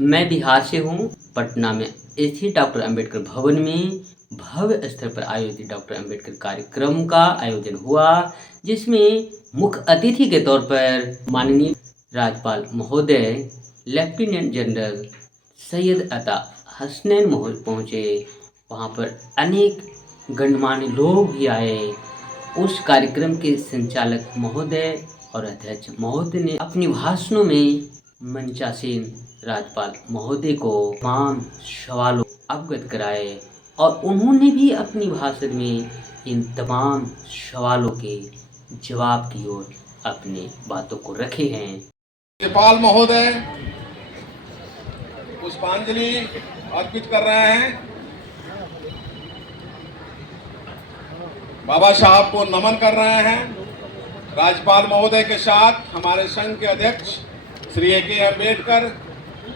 मैं बिहार से हूँ। पटना में स्थित डॉक्टर अंबेडकर भवन में भव्य स्तर पर आयोजित डॉक्टर अंबेडकर कार्यक्रम का आयोजन हुआ, जिसमें मुख्य अतिथि के तौर पर माननीय राज्यपाल महोदय लेफ्टिनेंट जनरल सैयद अता हसनैन महोदय पहुँचे। वहाँ पर अनेक गणमान्य लोग भी आए। उस कार्यक्रम के संचालक महोदय और अध्यक्ष महोदय ने अपने भाषणों में मंचासीन राज्यपाल महोदय को तमाम सवालों अवगत कराए और उन्होंने भी अपनी भाषण में इन तमाम सवालों के जवाब की ओर अपनी बातों को रखे हैं। राज्यपाल महोदय पुष्पांजलि अर्पित कर रहे हैं। बाबा साहब को नमन कर रहे हैं। राज्यपाल महोदय के साथ हमारे संघ के अध्यक्ष श्री ए.के. अम्बेडकर,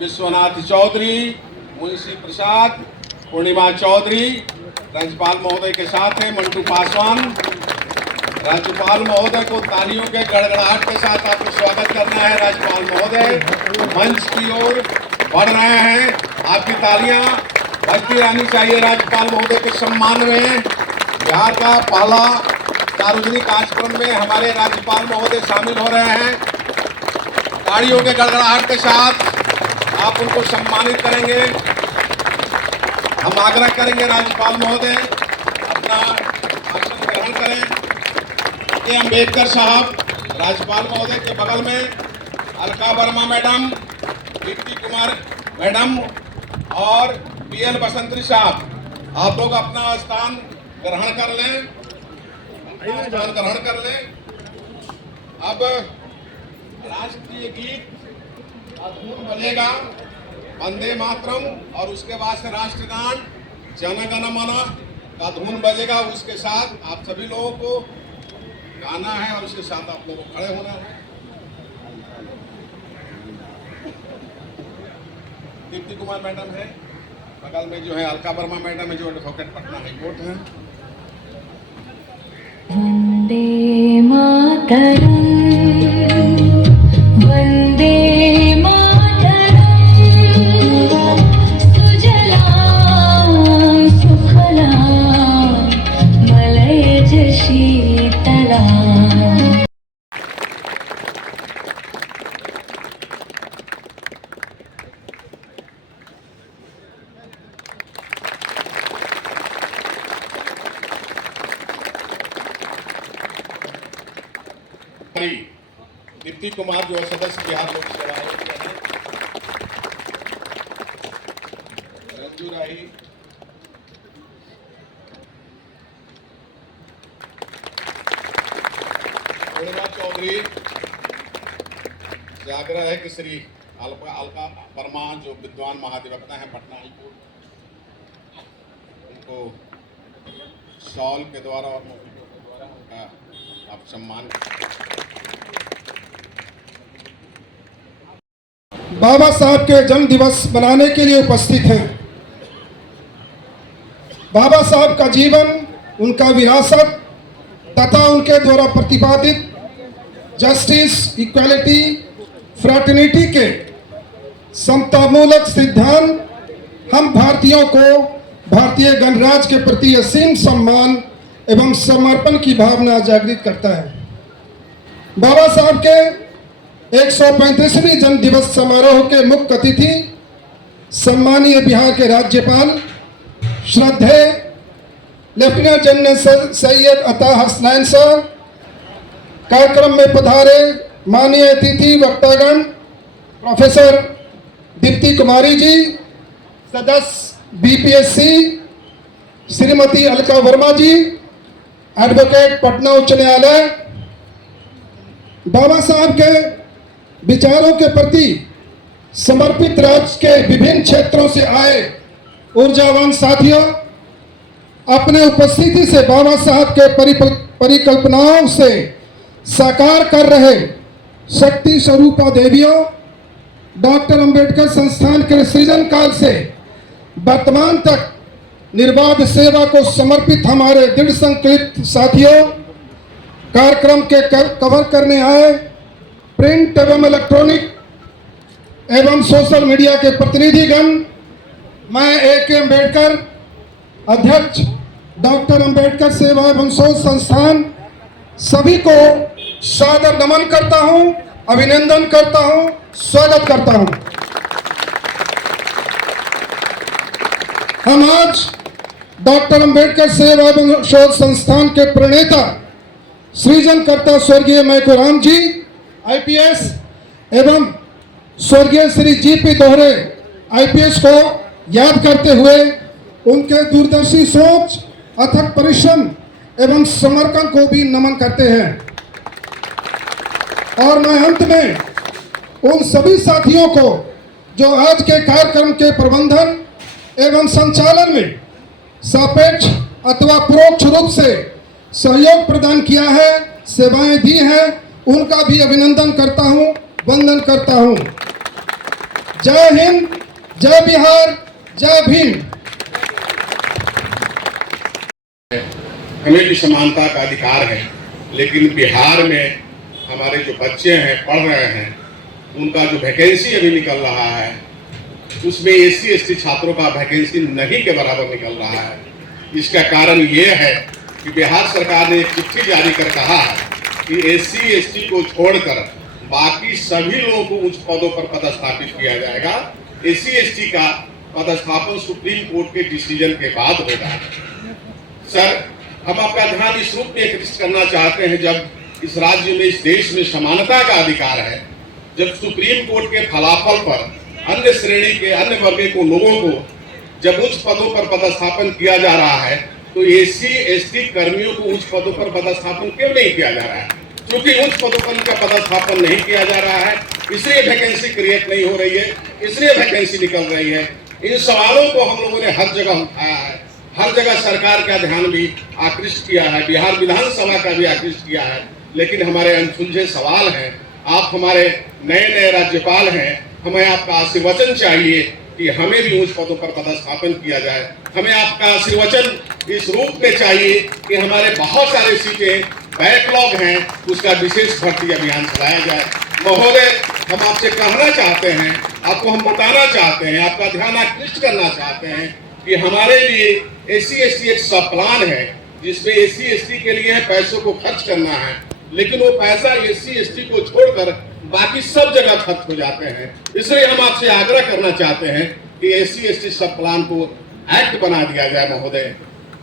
विश्वनाथ चौधरी, मुंशी प्रसाद, पूर्णिमा चौधरी राज्यपाल महोदय के साथ हैं, मंटू पासवान। राज्यपाल महोदय को तालियों के गड़गड़ाहट के साथ आपको स्वागत करना है। राज्यपाल महोदय मंच की ओर बढ़ रहे हैं। आपकी तालियां बजती रहनी चाहिए। राज्यपाल महोदय के सम्मान में बिहार का पहला सार्वजनिक कार्यक्रम में हमारे राज्यपाल महोदय शामिल हो रहे हैं। तालियों के गड़गड़ाहट के साथ आप उनको सम्मानित करेंगे। हम आग्रह करेंगे राज्यपाल महोदय अपना भाषण ग्रहण करें। ए. अम्बेडकर साहब राज्यपाल महोदय के बगल में अलका वर्मा मैडम, दीप्ति कुमार मैडम और बी.एल. बसंत्री साहब, आप लोग अपना स्थान ग्रहण कर लें। अब राष्ट्रीय गीत का धुन बजेगा, वंदे मातरम, और उसके बाद से राष्ट्रगान जन गण मन का धुन बजेगा। उसके साथ आप सभी लोगों को गाना है और उसके साथ आप लोगों को खड़े होना है। दीप्ति कुमार मैडम है, बगल में जो है अलका वर्मा मैडम है, जो एडवोकेट पटना हाईकोर्ट है। वंदे मातरम, वंदे मातरम, सुजलां सुफलां मलयज शीतलां। दीप्ति कुमार जो सदस्य बिहार लोक सेवा आयोग के हैं, रंजू राही, पूर्णिमा चौधरी से आग्रह है कि श्री अलका वर्मा जो विद्वान महाधिवक्ता हैं पटना हाईकोर्ट, उनको शॉल के द्वारा और मोहल्लों के द्वारा उनका आप सम्मान। बाबा साहब के जन्म दिवस मनाने के लिए उपस्थित हैं। बाबा साहब का जीवन, उनका विरासत तथा उनके द्वारा प्रतिपादित जस्टिस, इक्वालिटी, फ्रैटर्निटी के समतामूलक सिद्धांत हम भारतीयों को भारतीय गणराज्य के प्रति असीम सम्मान एवं समर्पण की भावना जागृत करता है। बाबा साहब के 135वीं जन्म दिवस समारोह के मुख्य अतिथि सम्मानीय बिहार के राज्यपाल श्रद्धेय लेफ्टिनेंट जनरल सैयद अता हसनैन साहब, कार्यक्रम में पधारे माननीय अतिथि वक्तागण प्रोफेसर दीप्ति कुमारी जी, सदस्य बीपीएससी श्रीमती अलका वर्मा जी, एडवोकेट पटना उच्च न्यायालय। बाबा साहब के विचारों के प्रति समर्पित राज्य के विभिन्न क्षेत्रों से आए ऊर्जावान साथियों, अपने उपस्थिति से बाबा साहब के परिकल्पनाओं से साकार कर रहे शक्ति स्वरूपा देवियों, डॉक्टर अंबेडकर संस्थान के सृजन काल से वर्तमान तक निर्बाध सेवा को समर्पित हमारे दृढ़ संकल्पित साथियों, कार्यक्रम के कवर करने आए प्रिंट एवं इलेक्ट्रॉनिक एवं सोशल मीडिया के प्रतिनिधिगण, मैं A.K. अम्बेडकर अध्यक्ष डॉक्टर अम्बेडकर सेवा एवं शोध संस्थान सभी को सादर नमन करता हूं, अभिनंदन करता हूं, स्वागत करता हूं। हम आज डॉक्टर अम्बेडकर सेवा एवं शोध संस्थान के प्रणेता सृजनकर्ता स्वर्गीय मैखुराम जी IPS एवं स्वर्गीय श्री GP दोहरे IPS को याद करते हुए उनके दूरदर्शी सोच, अथक परिश्रम एवं समर्पण को भी नमन करते हैं। और मैं अंत में उन सभी साथियों को जो आज के कार्यक्रम के प्रबंधन एवं संचालन में सापेक्ष अथवा परोक्ष रूप से सहयोग प्रदान किया है, सेवाएं दी हैं, उनका भी अभिनंदन करता हूं, वंदन करता हूं। जय हिंद, जय बिहार, जय भीम। हमें भी समानता का अधिकार है, लेकिन बिहार में हमारे जो बच्चे हैं पढ़ रहे हैं, उनका जो वैकेंसी अभी निकल रहा है उसमें SC ST छात्रों का वैकेंसी नहीं के बराबर निकल रहा है। इसका कारण ये है कि बिहार सरकार ने एक चिट्ठी जारी कर कहा है कि SC ST को छोड़कर बाकी सभी लोगों को उच्च पदों पर पदस्थापित किया जाएगा। SC ST का पदस्थापन सुप्रीम कोर्ट के डिसीजन के बाद होगा। सर, हम आपका ध्यान इस रूप में एकत्रित करना चाहते हैं, जब इस राज्य में, इस देश में समानता का अधिकार है, जब सुप्रीम कोर्ट के फलाफल पर अन्य श्रेणी के, अन्य वर्ग को, लोगों को जब उच्च पदों पर पदस्थापन किया जा रहा है, तो SC ST कर्मियों को उच्च पदों पर पदस्थापन क्यों नहीं किया जा रहा है? क्योंकि उच्च पदों पर का पदस्थापन नहीं किया जा रहा है, इसलिए वैकेंसी क्रिएट नहीं हो रही है, इसलिए वैकेंसी निकल रही है। इन सवालों को हम लोगों ने हर जगह उठाया है, हर जगह सरकार का ध्यान भी आकृष्ट किया है, बिहार विधानसभा का भी आकृष्ट किया है, लेकिन हमारे अनसुलझे सवाल हैं। आप हमारे नए नए राज्यपाल हैं, हमें आपका आशीर्वचन चाहिए कि हमें भी उच्च पदों पर पदस्थापन किया जाए। हमें आपका आशीर्वचन इस रूप में चाहिए कि हमारे बहुत सारे सीटें बैकलॉग हैं, उसका विशेष भर्ती अभियान चलाया जाए। महोदय, हम आपसे कहना चाहते हैं, आपको हम बताना चाहते हैं, आपका ध्यान आकृष्ट करना चाहते हैं कि हमारे लिए SC ST एक सब प्लान है, जिसमें SC ST के लिए पैसों को खर्च करना है, लेकिन वो पैसा SC ST को छोड़कर बाकी सब जगह खर्च हो जाते हैं। इसलिए हम आपसे आग्रह करना चाहते हैं कि SC ST सब प्लान को एक्ट बना दिया जाए।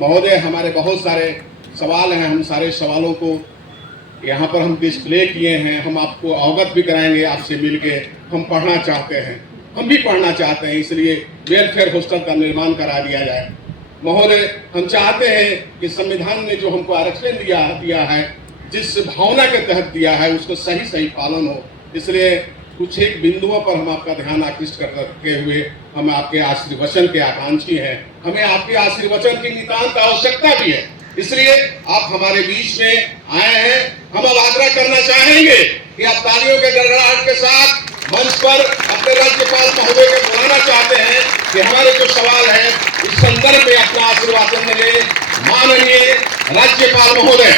महोदय, हमारे बहुत सारे सवाल हैं, हम सारे सवालों को यहाँ पर हम डिस्प्ले किए हैं, हम आपको अवगत भी कराएंगे आपसे मिलके। हम पढ़ना चाहते हैं, हम भी पढ़ना चाहते हैं, इसलिए वेलफेयर हॉस्टल का निर्माण करा दिया जाए। महोदय, हम चाहते हैं कि संविधान ने जो हमको आरक्षण दिया है, जिस भावना के तहत दिया है, उसको सही पालन हो। इसलिए कुछ एक बिंदुओं पर हम आपका ध्यान आकृष्ट करते हुए हम आपके आशीर्वचन के आकांक्षी हैं। हमें आपके आशीर्वचन की नितांत आवश्यकता भी है, इसलिए आप हमारे बीच में आए हैं। हम अब आग्रह करना चाहेंगे कि आप तालियों के गड़गड़ाहट के साथ मंच पर अपने राज्यपाल महोदय को बुलाना चाहते हैं कि हमारे जो सवाल है इस संदर्भ में अपना आशीर्वाद मिले। माननीय राज्यपाल महोदय।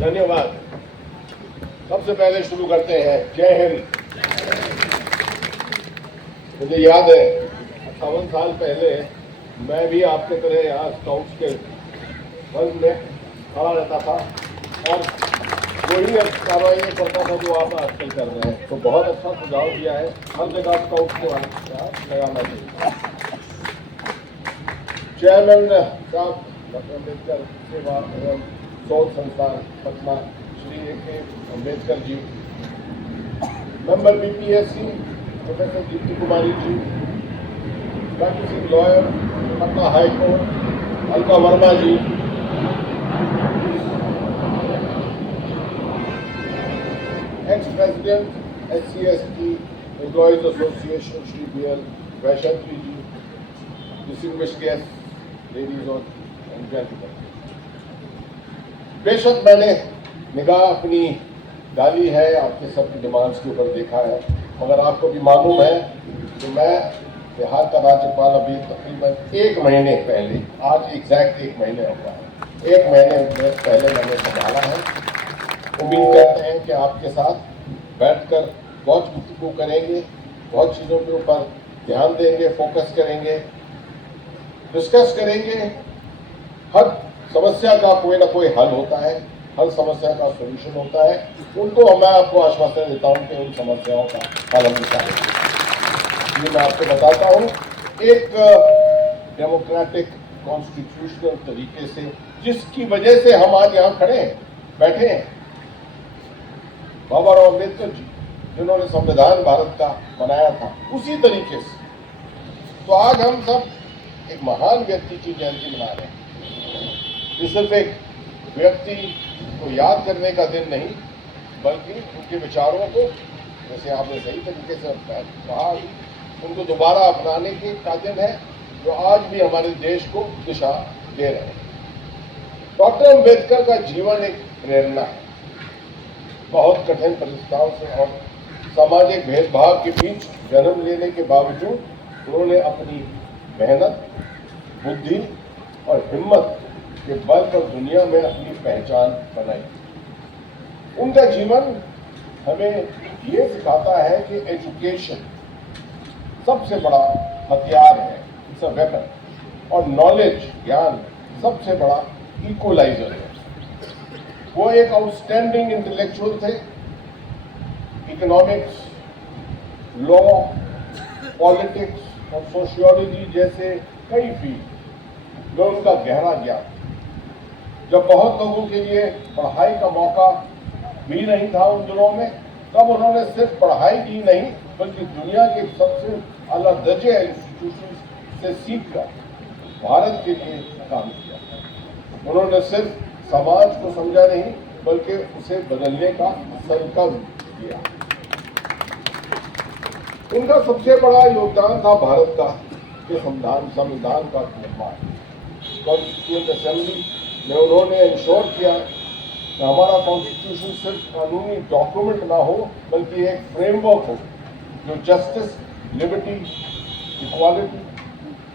धन्यवाद। सबसे पहले शुरू करते हैं। जय हिंद। मुझे याद है 58 साल पहले मैं भी आपके तरह यहाँ स्काउट्स के फंड में खड़ा रहता था और वही कार्रवाई करता था जो आप आजकल कर रहे हैं। तो बहुत अच्छा सुझाव दिया है, हर जगह स्काउट्स को लगाना चाहिए। चेयरमैन साहब डॉक्टर अम्बेडकर सेवा एवं शोध संस्थान Patna Shri A.K. Ambedkar ji, member BPSC professor Dipti Kumari ji, practising lawyer Patna high court Alka Verma ji, ex president SC ST employees association Shri BL Vaishali ji, distinguished guest ladies and gentlemen. बेशक मैंने निगाह अपनी डाली है, आपके सबकी डिमांड्स के ऊपर देखा है, मगर आपको भी मालूम है कि मैं बिहार का राज्यपाल अभी तकरीबन 1 महीने पहले, आज एग्जैक्ट 1 महीने हुआ है, 1 महीने पहले मैंने संभाला है। उम्मीद करते हैं कि आपके साथ बैठकर बहुत गुफ्तगू करेंगे, बहुत चीज़ों के ऊपर ध्यान देंगे, फोकस करेंगे, डिस्कस करेंगे। हर समस्या का कोई ना कोई हल होता है, हर समस्या का सोल्यूशन होता है। उनको मैं आपको आश्वासन देता हूँ कि उन समस्याओं का हल हम निकालेंगे। ये मैं आपको बताता हूँ, एक डेमोक्रेटिक कॉन्स्टिट्यूशनल तरीके से, जिसकी वजह से हम आज यहाँ खड़े हैं, बैठे हैं, बाबा राव अम्बेडकर जी जिन्होंने संविधान भारत का बनाया था, उसी तरीके से। तो आज हम सब एक महान व्यक्ति की जयंती मना रहे हैं। ये सिर्फ एक व्यक्ति को याद करने का दिन नहीं, बल्कि उनके विचारों को, जैसे आपने सही तरीके से कहा, उनको दोबारा अपनाने के का दिन है, जो आज भी हमारे देश को दिशा दे रहे हैं। डॉक्टर अम्बेडकर का जीवन एक प्रेरणा है। बहुत कठिन परिस्थितियों से और सामाजिक भेदभाव के बीच जन्म लेने के बावजूद उन्होंने अपनी मेहनत, बुद्धि और हिम्मत के बल पर दुनिया में अपनी पहचान बनाई। उनका जीवन हमें ये सिखाता है कि एजुकेशन सबसे बड़ा हथियार है, इट्स अ वेपन, और नॉलेज, ज्ञान सबसे बड़ा इक्वलाइजर है। वो एक आउटस्टैंडिंग इंटेलेक्चुअल थे। इकोनॉमिक्स, लॉ, पॉलिटिक्स और सोशियोलॉजी जैसे कई फील्ड में उनका गहरा ज्ञान। जब बहुत लोगों के लिए पढ़ाई का मौका भी नहीं था उन दिनों में, तब उन्होंने सिर्फ पढ़ाई की नहीं, बल्कि दुनिया के सबसे आला दर्जे इंस्टीट्यूशन से सीखकर भारत के लिए काम किया। उन्होंने सिर्फ समाज को समझा नहीं, बल्कि उसे बदलने का संकल्प किया। उनका सबसे बड़ा योगदान था भारत का के संविधान का निर्माण। कॉन्स्टिट्यूएंट असेंबली में उन्होंने इंश्योर किया कि हमारा कॉन्स्टिट्यूशन सिर्फ कानूनी डॉक्यूमेंट ना हो, बल्कि एक फ्रेमवर्क हो जो जस्टिस, लिबर्टी, इक्वालिटी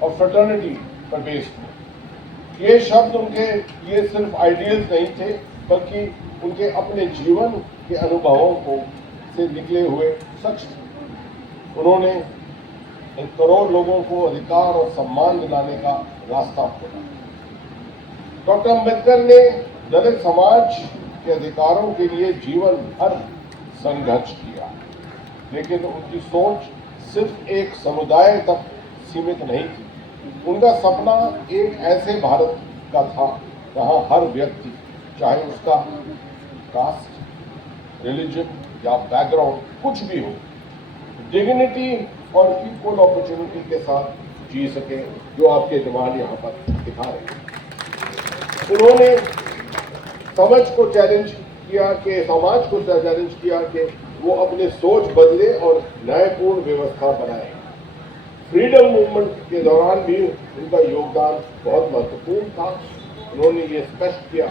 और फ्रेटर्निटी पर बेस्ड हो। ये शब्द उनके लिए सिर्फ आइडियल्स नहीं थे, बल्कि उनके अपने जीवन के अनुभवों को से निकले हुए सच थे। उन्होंने 1 करोड़ लोगों को अधिकार और सम्मान दिलाने का रास्ता खोला। डॉक्टर अम्बेडकर ने दलित समाज के अधिकारों के लिए जीवन भर संघर्ष किया, लेकिन उनकी सोच सिर्फ एक समुदाय तक सीमित नहीं थी। उनका सपना एक ऐसे भारत का था जहां हर व्यक्ति, चाहे उसका कास्ट, रिलीजन या बैकग्राउंड कुछ भी हो, डिग्निटी और इक्वल अपॉर्चुनिटी के साथ जी सके, जो आपके जवान यहाँ पर दिखा रहे हैं। उन्होंने समझ को चैलेंज किया कि समाज को चैलेंज किया कि वो अपने सोच बदले और न्यायपूर्ण व्यवस्था बनाए। फ्रीडम मूवमेंट के दौरान भी उनका योगदान बहुत महत्वपूर्ण था। उन्होंने ये स्पष्ट किया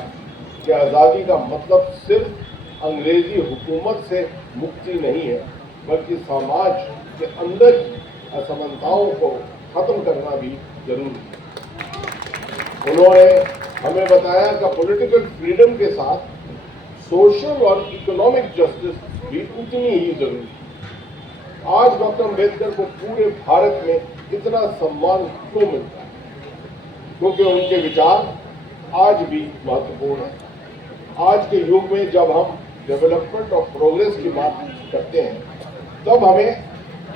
कि आज़ादी का मतलब सिर्फ अंग्रेजी हुकूमत से मुक्ति नहीं है, बल्कि समाज के अंदर असमानताओं को खत्म करना भी जरूरी है। उन्होंने हमें बताया कि पॉलिटिकल फ्रीडम के साथ सोशल और इकोनॉमिक जस्टिस भी उतनी ही जरूरी है। आज डॉक्टर अम्बेडकर को पूरे भारत में इतना सम्मान क्यों मिलता है? क्योंकि उनके विचार आज भी महत्वपूर्ण है। आज के युग में जब हम डेवलपमेंट और प्रोग्रेस की बात करते हैं, तब हमें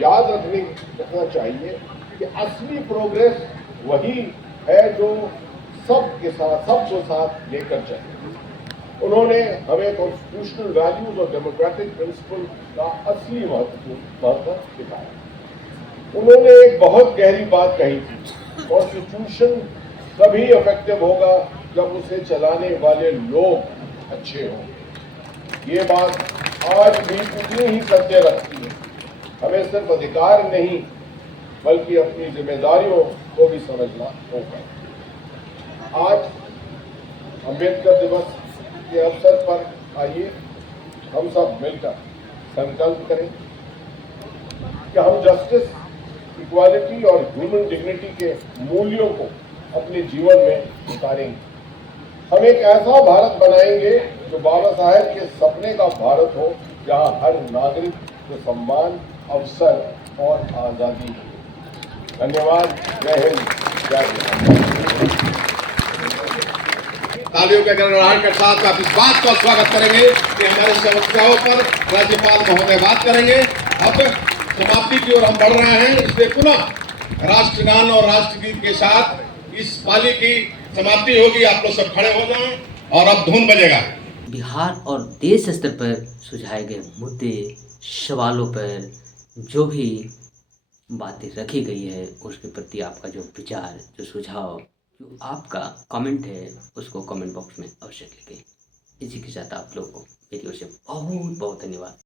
याद रखना चाहिए कि असली प्रोग्रेस वही है जो सबको साथ लेकर चले। उन्होंने हमें कॉन्स्टिट्यूशनल वैल्यूज और डेमोक्रेटिक प्रिंसिपल का असली महत्व दिखाया। उन्होंने एक बहुत गहरी बात कही थी, कॉन्स्टिट्यूशन तभी इफेक्टिव होगा जब उसे चलाने वाले लोग अच्छे हों। ये बात आज भी उतनी ही सत्य रखती है। हमें सिर्फ अधिकार नहीं, बल्कि अपनी जिम्मेदारियों को भी समझना होगा। आज अम्बेडकर दिवस के अवसर पर आइए हम सब मिलकर संकल्प करें कि हम जस्टिस, इक्वालिटी और ह्यूमन डिग्निटी के मूल्यों को अपने जीवन में उतारेंगे। हम एक ऐसा भारत बनाएंगे जो बाबा साहेब के सपने का भारत हो, जहां हर नागरिक को सम्मान, अवसर और आजादी मिले। धन्यवाद। जय हिंद, जय भारत। तालियों के गड़गड़ाहट के साथ आप इस बात का स्वागत करेंगे कि हमारे समस्याओं पर राज्यपाल महोदय बात करेंगे। अब समाप्ति की ओर हम बढ़ रहे हैं, इसलिए पुनः राष्ट्रगान और राष्ट्रगीत के साथ इस पाली की समाप्ति होगी। आप लोग सब खड़े हो जाएं और अब धुन बजेगा। बिहार और देश स्तर पर सुझाए गए मुद्दे, सवालों पर जो भी बातें रखी गई है उसके प्रति आपका जो विचार, जो सुझाव, जो आपका कमेंट है उसको कमेंट बॉक्स में अवश्य लिखें। इसी के साथ आप लोगों को मेरी ओर से बहुत बहुत धन्यवाद।